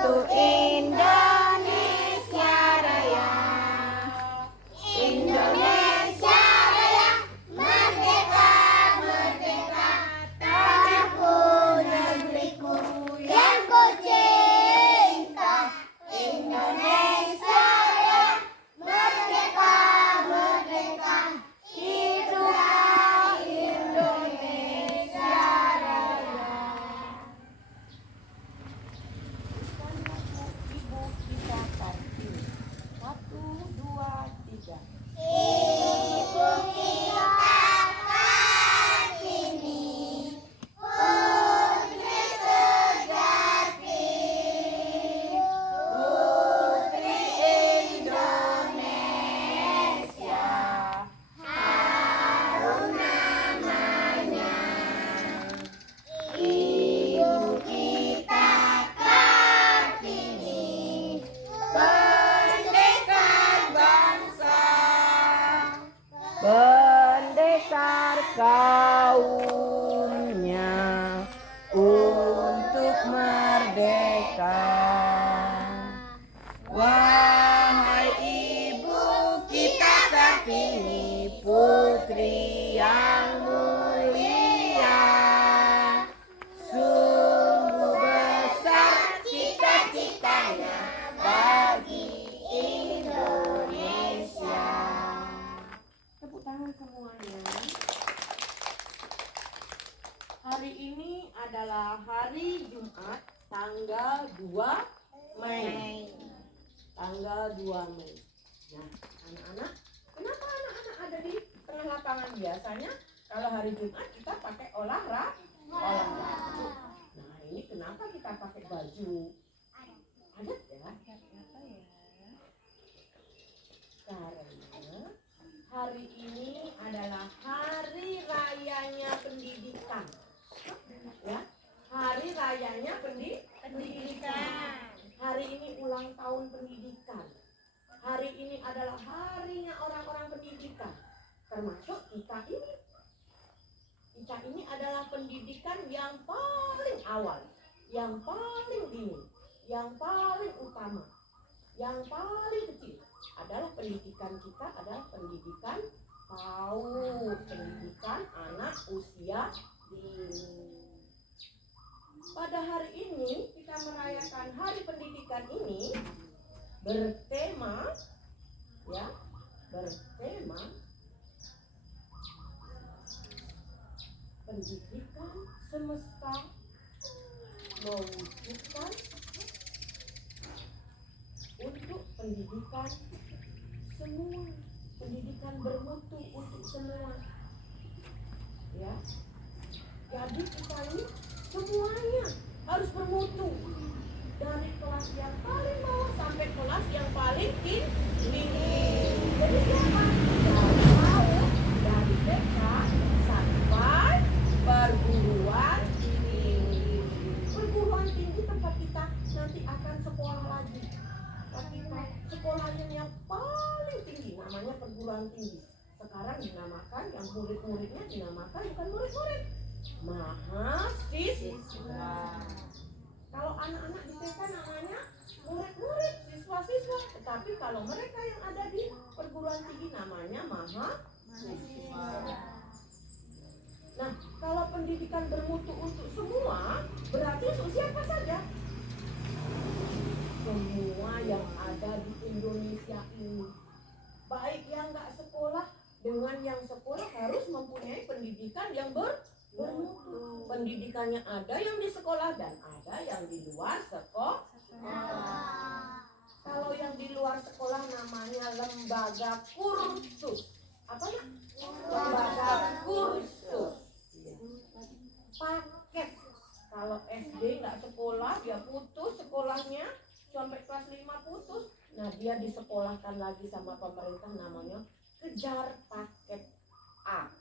untuk Indonesia Raya. Indonesia Raya, merdeka, merdeka, tanahku, negeriku yang ku cinta. Indonesia Raya, merdeka, merdeka, hiduplah Indonesia Raya. Ibu kita Kartini. 1, 2, 3. Ibu kita Kartini, putri sejati, putri Indonesia, harum namanya. Ibu kita Kartini, pendekar bangsa, pendekar kaumnya untuk merdeka. Wahai ibu kita Kartini, putri yang mulia, sungguh besar cita-citanya bagi Indonesia. Tepuk tangan semuanya. Hari ini adalah hari Jumat tanggal 2 Mei. Tanggal 2 Mei. Nah, anak-anak, kenapa anak-anak ada di tengah lapangan? Biasanya kalau hari Jumat kita pakai olahraga. Nah, ini kenapa kita pakai baju adat ya? Karena hari ini adalah hari rayanya pendidikan. Ya, hari rayanya pendidikan. Hari ini ulang tahun pendidikan. Hari ini adalah harinya orang-orang pendidikan. Termasuk kita ini. Kita ini adalah pendidikan yang paling awal, yang paling dini, yang paling utama, yang paling kecil. Adalah pendidikan kita adalah pendidikan PAUD, pendidikan anak usia dini. Pada hari ini kita merayakan hari pendidikan ini bertema pendidikan semesta mewujudkan untuk pendidikan semua, pendidikan bermutu untuk semua. Ya, jadi kita ini semuanya harus bermutu, dari kelas yang paling bawah sampai kelas yang paling tinggi. Jadi siapa? Dari PAUD, dari TK sampai perguruan tinggi. Perguruan tinggi tempat kita nanti akan sekolah lagi. Tapi sekolahnya yang paling tinggi namanya perguruan tinggi. Sekarang dinamakan, yang murid-muridnya dinamakan bukan murid-murid, mahasiswa. Kalau anak-anak di TK namanya murid-murid, siswa-siswa. Tetapi kalau mereka yang ada di perguruan tinggi namanya mahasiswa. Nah, kalau pendidikan bermutu untuk semua, berarti untuk siapa saja? Semua yang ada di Indonesia ini. Baik yang nggak sekolah dengan yang sekolah harus mempunyai pendidikan yang bermutu. Pendidikannya ada yang di sekolah dan ada yang di luar sekolah. Kalau yang di luar sekolah namanya lembaga kursus. Apa nak? Lembaga kursus. Paket. Kalau SD nggak sekolah, dia putus sekolahnya sampai kelas 5 putus. Nah, dia disekolahkan lagi sama pemerintah namanya kejar paket A.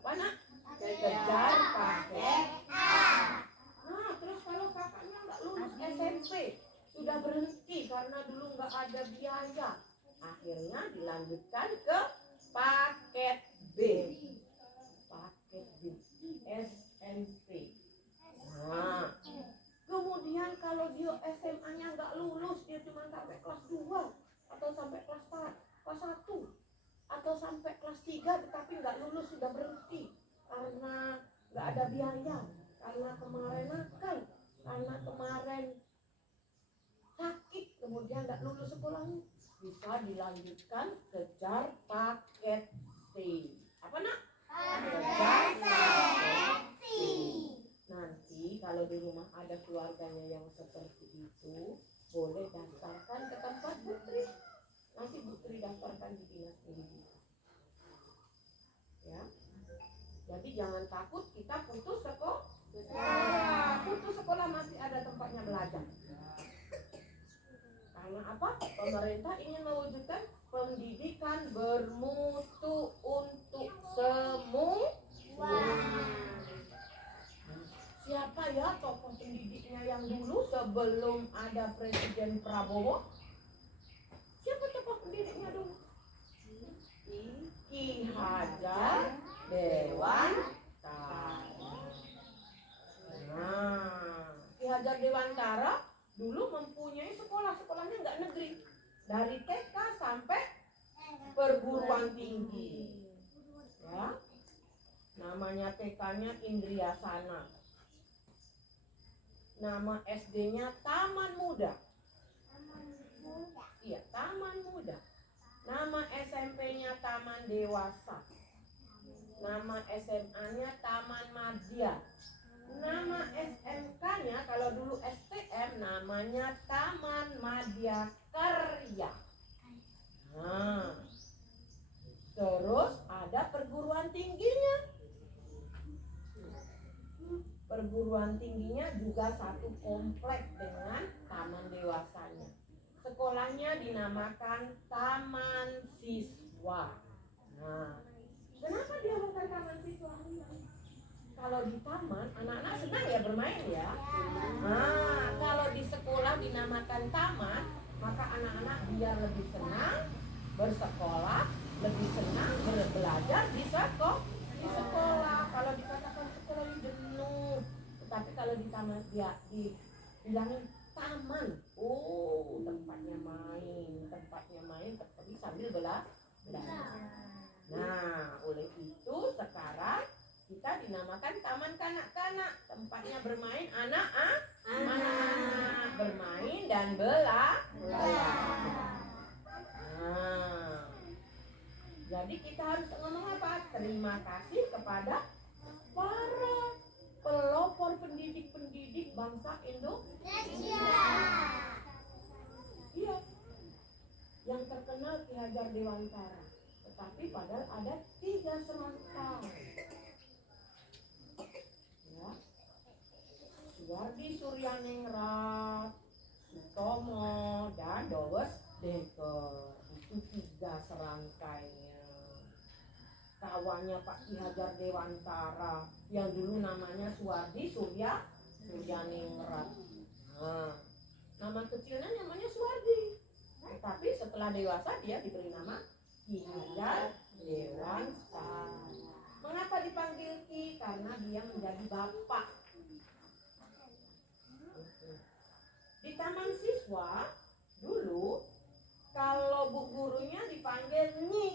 Apa nak? Kejar paket A. Nah, terus kalau kakaknya nggak lulus SMP, sudah berhenti karena dulu nggak ada biaya, akhirnya dilanjutkan ke paket B. Paket B, SMP. Nah, kemudian kalau kalau dia SMA-nya nggak lulus, dia cuma sampai kelas 2 atau sampai kelas 1 atau sampai kelas 3 tetapi nggak lulus, sudah berhenti karena nggak ada biaya, karena kemarin nakal, karena kemarin sakit, kemudian nggak lulus sekolahnya, bisa dilanjutkan kejar paket C. Apa nak? Kejar paket C. Nanti kalau di rumah ada keluarganya yang seperti itu, boleh daftarkan ke tempat Putri. Nanti Putri daftarkan di dinas pendidikan. Ya. Jadi jangan takut kita putus sekolah. Putus sekolah masih ada tempatnya belajar. Karena apa? Pemerintah ingin mewujudkan pendidikan bermutu untuk semua. Siapa ya tokoh pendidiknya yang dulu sebelum ada Presiden Prabowo? Siapa tokoh pendidiknya dulu? Ki Hajar Dewantara. Nah, Ki Hajar Dewantara dulu mempunyai sekolahnya nggak negeri, dari TK sampai perguruan tinggi. Ya, namanya TK-nya Indriasana. Nama SD-nya Taman Muda. Iya, Taman Muda. Nama SMP-nya Taman Dewasa. Nama SMA-nya Taman Madya. Nama SMK-nya kalau dulu STM namanya Taman Madya Karya. Nah, terus ada perguruan tingginya. Perguruan tingginya juga satu komplek dengan Taman Dewasanya. Sekolahnya dinamakan Taman Siswa. Nah, kenapa dia bukan Taman Siswa? Kalau di taman, anak-anak senang ya bermain ya. Nah, kalau di sekolah dinamakan taman, maka anak-anak biar lebih senang bersekolah, lebih senang belajar di sekolah. Kalau dikatakan sekolah ini jenuh, tetapi kalau di taman dia dibilangin taman, oh tempatnya main, tapi sambil belajar. Nah, oleh itu sekarang kita dinamakan taman kanak-kanak, tempatnya bermain anak-anak, bermain dan belajar. Nah, jadi kita harus ngomong apa? Terima kasih kepada para pelopor pendidik bangsa Indonesia. Iya, yang terkenal Ki Hajar Dewantara. Tetapi padahal ada 3 serangkai. Ya, Suwardi Suryaningrat, Sutomo, dan Dowes Dekker. Itu 3 serangkainya. Kawannya Pak Ki Hajar Dewantara yang dulu namanya Suwardi Suryaningrat. Nah, nama kecilnya namanya Suwardi. Tapi setelah dewasa dia diberi nama Ki Hajar Dewantara. Mengapa dipanggil Ki? Karena dia menjadi bapak. Di taman siswa dulu kalau bu gurunya dipanggil Nyi.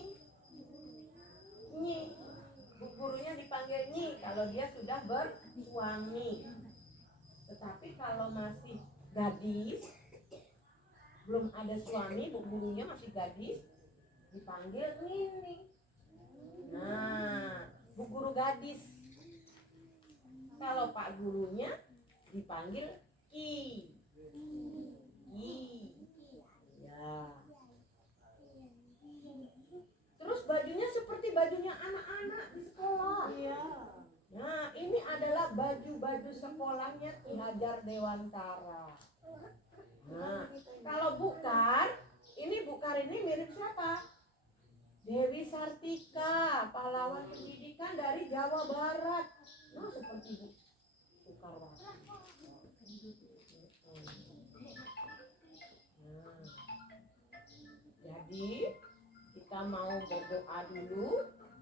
Bu gurunya dipanggil Nyi kalau dia sudah bersuami. Tetapi kalau masih gadis, belum ada suami, bu gurunya masih gadis, dipanggil Nini. Nah, bu guru gadis. Kalau pak gurunya dipanggil Ki. Ya. Terus bajunya seperti bajunya anak-anak di sekolah. Iya. Nah, ini adalah baju-baju sekolahnya Ki Hajar Dewantara. Nah, kalau bukan, ini bukan ini mirip siapa? Dewi Sartika, pahlawan pendidikan dari Jawa Barat. Nah, seperti Bu Soekarwati. Nah, jadi kita mau berdoa dulu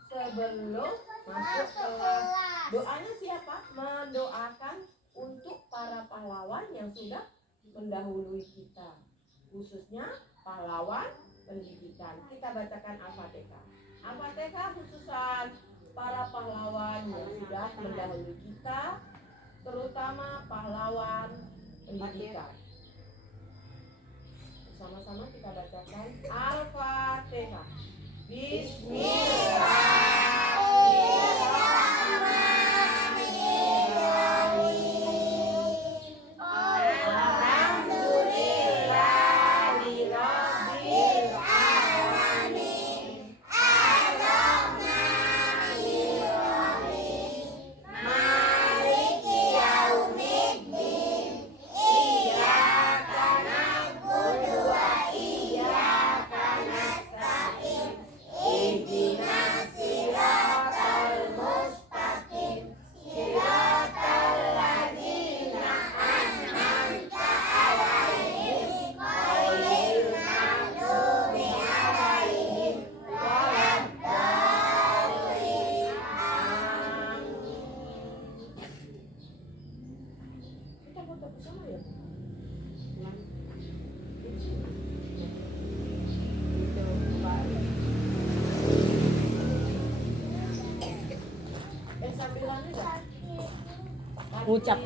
sebelum masuk kelas. Doanya siapa? Mendoakan untuk para pahlawan yang sudah mendahului kita, khususnya pahlawan pendidikan. Kita bacakan Al-Fatihah. Al-Fatihah khususan para pahlawan yang sudah mendahului kita, terutama pahlawan pendidikan. Sama-sama kita bacakan Al-Fatihah. Bismillahirrahmanirrahim. Alhamdulillahirabbil alamin. Ar-Rahmanirrahim. Maliki yaumiddin. Iyyaka na'budu wa iyyaka nasta'in. Ihdinas siratal mustaqim. Siratal ladzina an'amta 'alaihim ghairil maghdubi 'alaihim waladdallin. Amin. Kita foto bersama ya. Sambilannya ucap